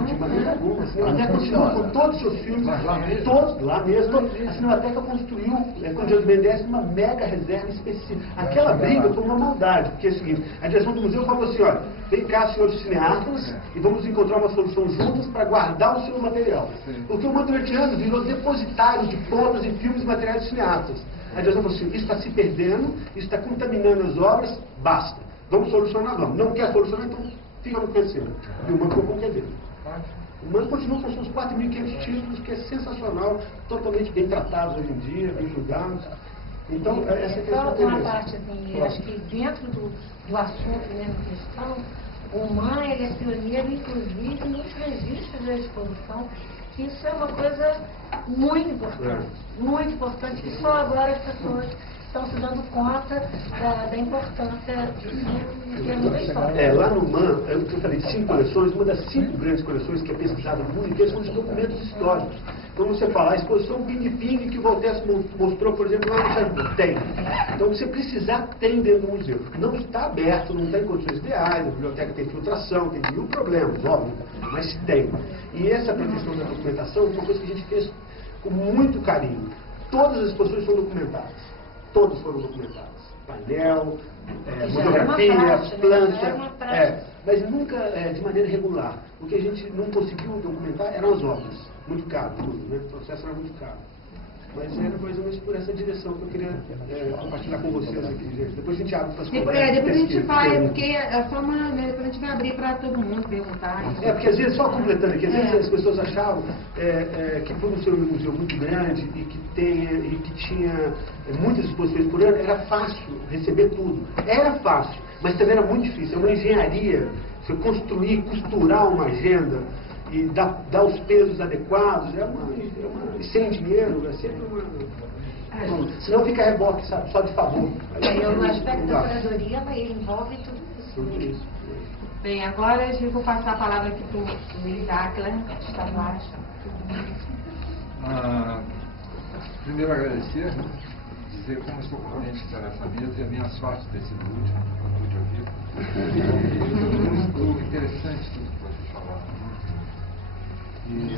De maneira alguma. A Cinemateca continua com todos os seus filmes, todos lá mesmo. A Cinemateca construiu, com Dias Mendes, uma mega reserva específica. Aquela briga foi uma maldade, porque é o seguinte, a direção do museu falou assim, olha, vem cá, senhores cineastas, e vamos encontrar uma solução juntos para guardar o seu material. Porque o Mantoverde virou depositário de fotos e filmes e materiais de cineastas. A direção falou assim, isso está se perdendo, isso está contaminando as obras, basta. Vamos solucionar, vamos. Não quer solucionar, então fica no terceiro. E o Manto ficou com o que é dele. O Manto continua com seus 4.500 títulos, que é sensacional, totalmente bem tratados hoje em dia, bem julgados. Então, essa é a uma parte, assim, eu acho que dentro do assunto mesmo questão, o MAN ele é pioneiro, inclusive, nos registros da exposição, que isso é uma coisa muito importante, que só agora as pessoas estão se dando conta da importância disso em termos da história. Lá no MAN, eu falei de 5 coleções, uma das 5 grandes coleções que é pesquisada no mundo inteiro são os documentos históricos. Então você fala, a exposição Ping-Ping que o Voltaire mostrou, por exemplo, lá no Jardim, tem. Então você precisar, tem dentro do museu. Não está aberto, não tem condições ideais, a biblioteca tem filtração, tem mil problemas, óbvio, mas tem. E essa proteção da documentação foi uma coisa que a gente fez com muito carinho. Todas as exposições são documentadas. Todos foram documentados. Painel, fotografia, planta, mas nunca de maneira regular. O que a gente não conseguiu documentar eram as obras. Muito caro, tudo, né? O processo era muito caro. Mas era mais ou menos por essa direção que eu queria compartilhar com vocês aqui, gente. Depois a gente abre para as conversas. Depois a gente vai, porque é só uma. Depois a gente vai abrir para todo mundo perguntar. Porque às vezes, só completando aqui, às vezes as pessoas achavam que por ser um museu muito grande e que tinha muitas exposições por ano, era fácil receber tudo. Era fácil, mas também era muito difícil. É uma engenharia, você construir, costurar uma agenda e dar os pesos adequados, e sem dinheiro, é sempre uma... senão fica reboque, sabe? Só de favor. O aspecto da curadoria ele envolve tudo isso. Bem, agora eu vou passar a palavra aqui para o Militar, que está abaixo. Primeiro agradecer, dizer como estou contente de estar nessa mesa e a minha sorte ter sido o último que eu pude ouvir. Muito interessante tudo que vocês falaram. E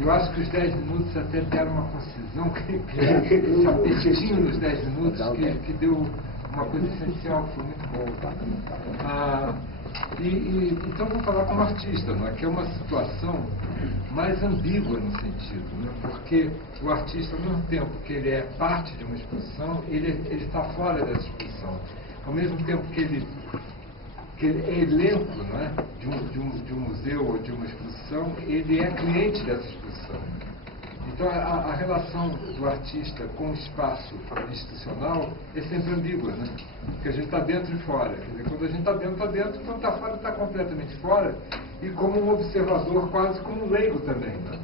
eu acho que os 10 minutos até deram uma concisão, esse apertinho nos 10 minutos, que deu uma coisa essencial, que foi muito boa. Então vou falar como artista, não é? Que é uma situação mais ambígua no sentido, né? Porque o artista, ao mesmo tempo que ele é parte de uma exposição, ele está fora dessa exposição. Ao mesmo tempo que ele é elenco, não é? de um museu ou de uma exposição, ele é cliente dessa exposição. Então a relação do artista com o espaço institucional é sempre ambígua, né? Porque a gente está dentro e fora. Quer dizer, quando a gente está dentro, quando está fora, está completamente fora, e como um observador, quase como um leigo também, né?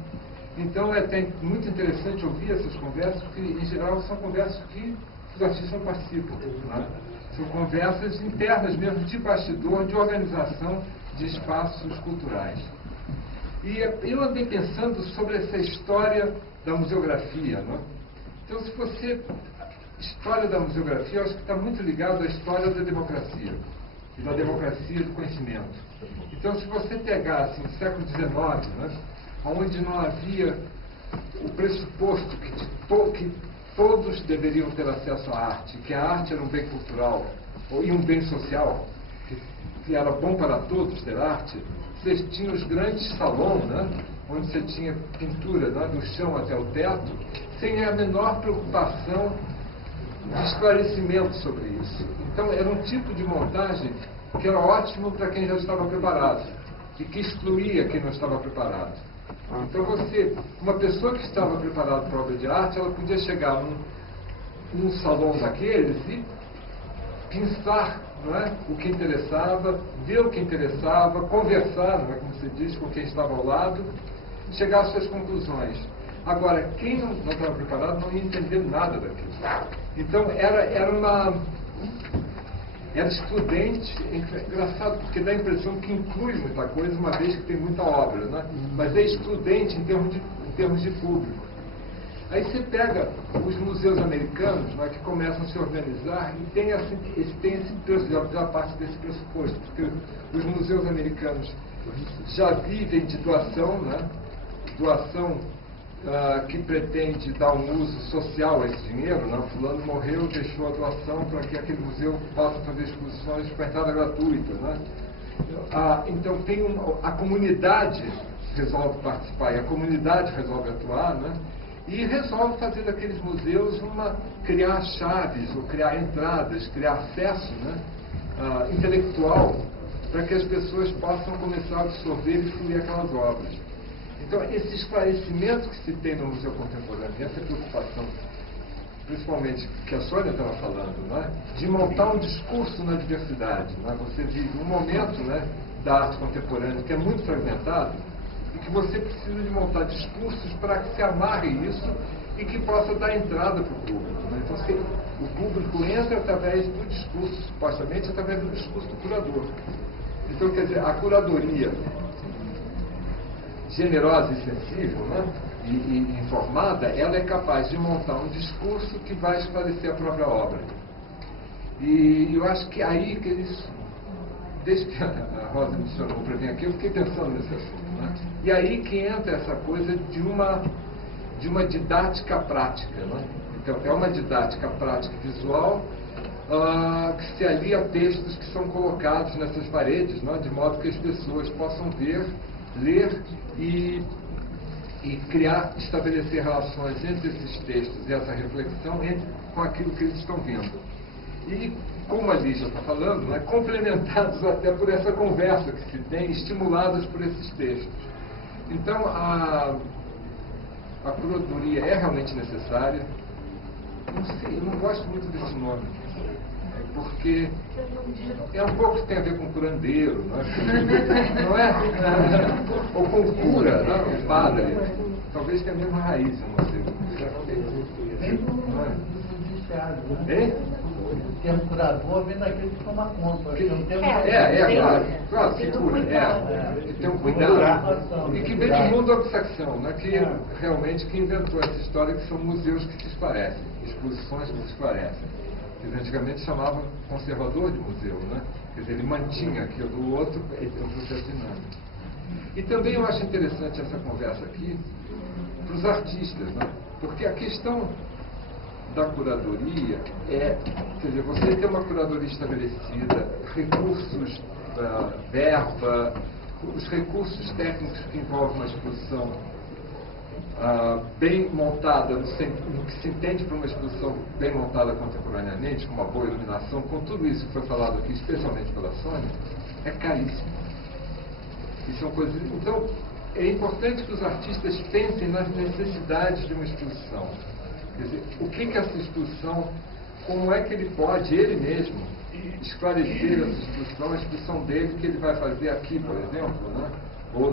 Então é até muito interessante ouvir essas conversas, porque em geral são conversas que os artistas não participam, né? São conversas internas mesmo, de bastidor, de organização de espaços culturais. E eu andei pensando sobre essa história da museografia, não é? Então, se você... História da museografia, eu acho que está muito ligado à história da democracia, e da democracia do conhecimento. Então, se você pegar, assim, o século XIX, né, onde não havia o pressuposto que todos deveriam ter acesso à arte, que a arte era um bem cultural e um bem social, que era bom para todos ter arte, você tinha os grandes salões, né, onde você tinha pintura, né, do chão até o teto, sem a menor preocupação de esclarecimento sobre isso. Então, era um tipo de montagem que era ótimo para quem já estava preparado e que excluía quem não estava preparado. Então, uma pessoa que estava preparada para a obra de arte, ela podia chegar num salão daqueles e pensar, não é, o que interessava, ver o que interessava, conversar, não é, como se diz, com quem estava ao lado, chegar às suas conclusões. Agora, quem não estava preparado não ia entender nada daquilo. Então, era excludente, engraçado, porque dá a impressão que inclui muita coisa, uma vez que tem muita obra, né? Mas é excludente em termos de público. Aí você pega os museus americanos, né, que começam a se organizar e tem esse peso, já parte desse pressuposto, porque os museus americanos, já vivem de doação, né? Doação que pretende dar um uso social a esse dinheiro, né? Fulano morreu, deixou a doação para que aquele museu possa fazer exposições com entrada gratuita, né? Então a comunidade resolve participar e a comunidade resolve atuar, né? E resolve fazer daqueles museus criar chaves, ou criar entradas, criar acesso, né? Intelectual, para que as pessoas possam começar a absorver e fluir aquelas obras. Então, esse esclarecimento que se tem no Museu Contemporâneo, essa preocupação, principalmente que a Sônia estava falando, né, de montar um discurso na diversidade. Né? Você vive um momento, né, da arte contemporânea que é muito fragmentado e que você precisa de montar discursos para que se amarre isso e que possa dar entrada para o público. Né? Então, o público entra através do discurso, supostamente através do discurso do curador. Então, quer dizer, a curadoria generosa e sensível, né, e informada, ela é capaz de montar um discurso que vai esclarecer a própria obra. E eu acho que aí que eles, desde que a Rosa me chamou para vir aqui, eu fiquei pensando nesse assunto. Né? E aí que entra essa coisa de uma didática prática. Né? Então, é uma didática prática visual que se alia a textos que são colocados nessas paredes, né? De modo que as pessoas possam ver, ler e estabelecer relações entre esses textos e essa reflexão com aquilo que eles estão vendo. E, como a Lígia está falando, né, complementados até por essa conversa que se tem, estimulados por esses textos. Então, a curadoria é realmente necessária. Não sei, eu não gosto muito desse nome, porque é um pouco que tem a ver com curandeiro, não é? Ou com cura, não? O padre. Talvez tenha a mesma raiz, eu não sei. Não é? O termo curador vem daquele que toma conta. Claro, que cura. Tem um cuidado. E que vem do mundo da abstração, né? Que realmente que inventou essa história, que são museus que se esclarecem, exposições que se esclarecem. Que antigamente chamava conservador de museu, né? Quer dizer, ele mantinha aquilo do outro, ele tem um processo dinâmico. E também eu acho interessante essa conversa aqui para os artistas, né? Porque a questão da curadoria quer dizer, você tem uma curadoria estabelecida, recursos, verba, os recursos técnicos que envolvem uma exposição bem montada, no que se entende por uma exposição bem montada contemporaneamente, com uma boa iluminação, com tudo isso que foi falado aqui, especialmente pela Sônia, é caríssimo. E são coisas... Então, é importante que os artistas pensem nas necessidades de uma exposição. Quer dizer, o que essa exposição, como é que ele pode, ele mesmo, esclarecer essa exposição, a exposição dele que ele vai fazer aqui, por exemplo, né? Ou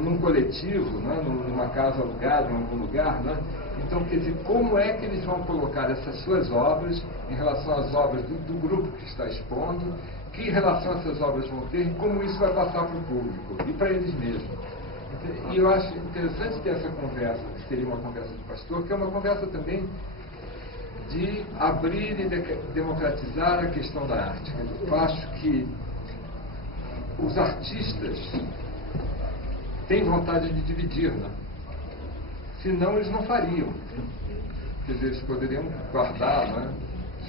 num coletivo, né? Numa casa alugada, em algum lugar, né? Então, quer dizer, como é que eles vão colocar essas suas obras em relação às obras do grupo que está expondo, que relação essas obras vão ter e como isso vai passar para o público e para eles mesmos. E eu acho interessante ter essa conversa, que seria uma conversa de pastor, que é uma conversa também de abrir e democratizar a questão da arte. Eu acho que os artistas têm vontade de dividir, né? Senão eles não fariam. Quer dizer, eles poderiam guardar, né,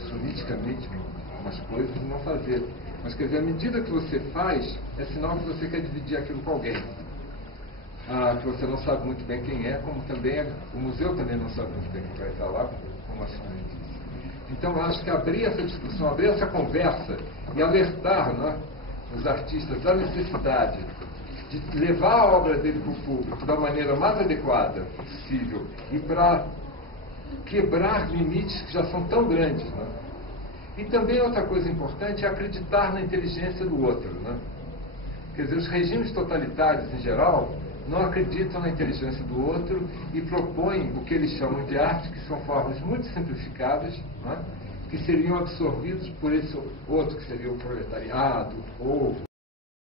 suniticamente umas coisas e não fazer. Mas, quer dizer, à medida que você faz, é sinal que você quer dividir aquilo com alguém. Que você não sabe muito bem quem é, como também o museu também não sabe muito bem quem vai estar lá, como a senhora disse. Então, eu acho que abrir essa discussão, abrir essa conversa e alertar, né, os artistas da necessidade de levar a obra dele para o público da maneira mais adequada possível e para quebrar limites que já são tão grandes, né? E também outra coisa importante é acreditar na inteligência do outro, né? Quer dizer, os regimes totalitários em geral não acreditam na inteligência do outro e propõem o que eles chamam de arte, que são formas muito simplificadas, né? Que seriam absorvidos por esse outro, que seria o proletariado, o povo,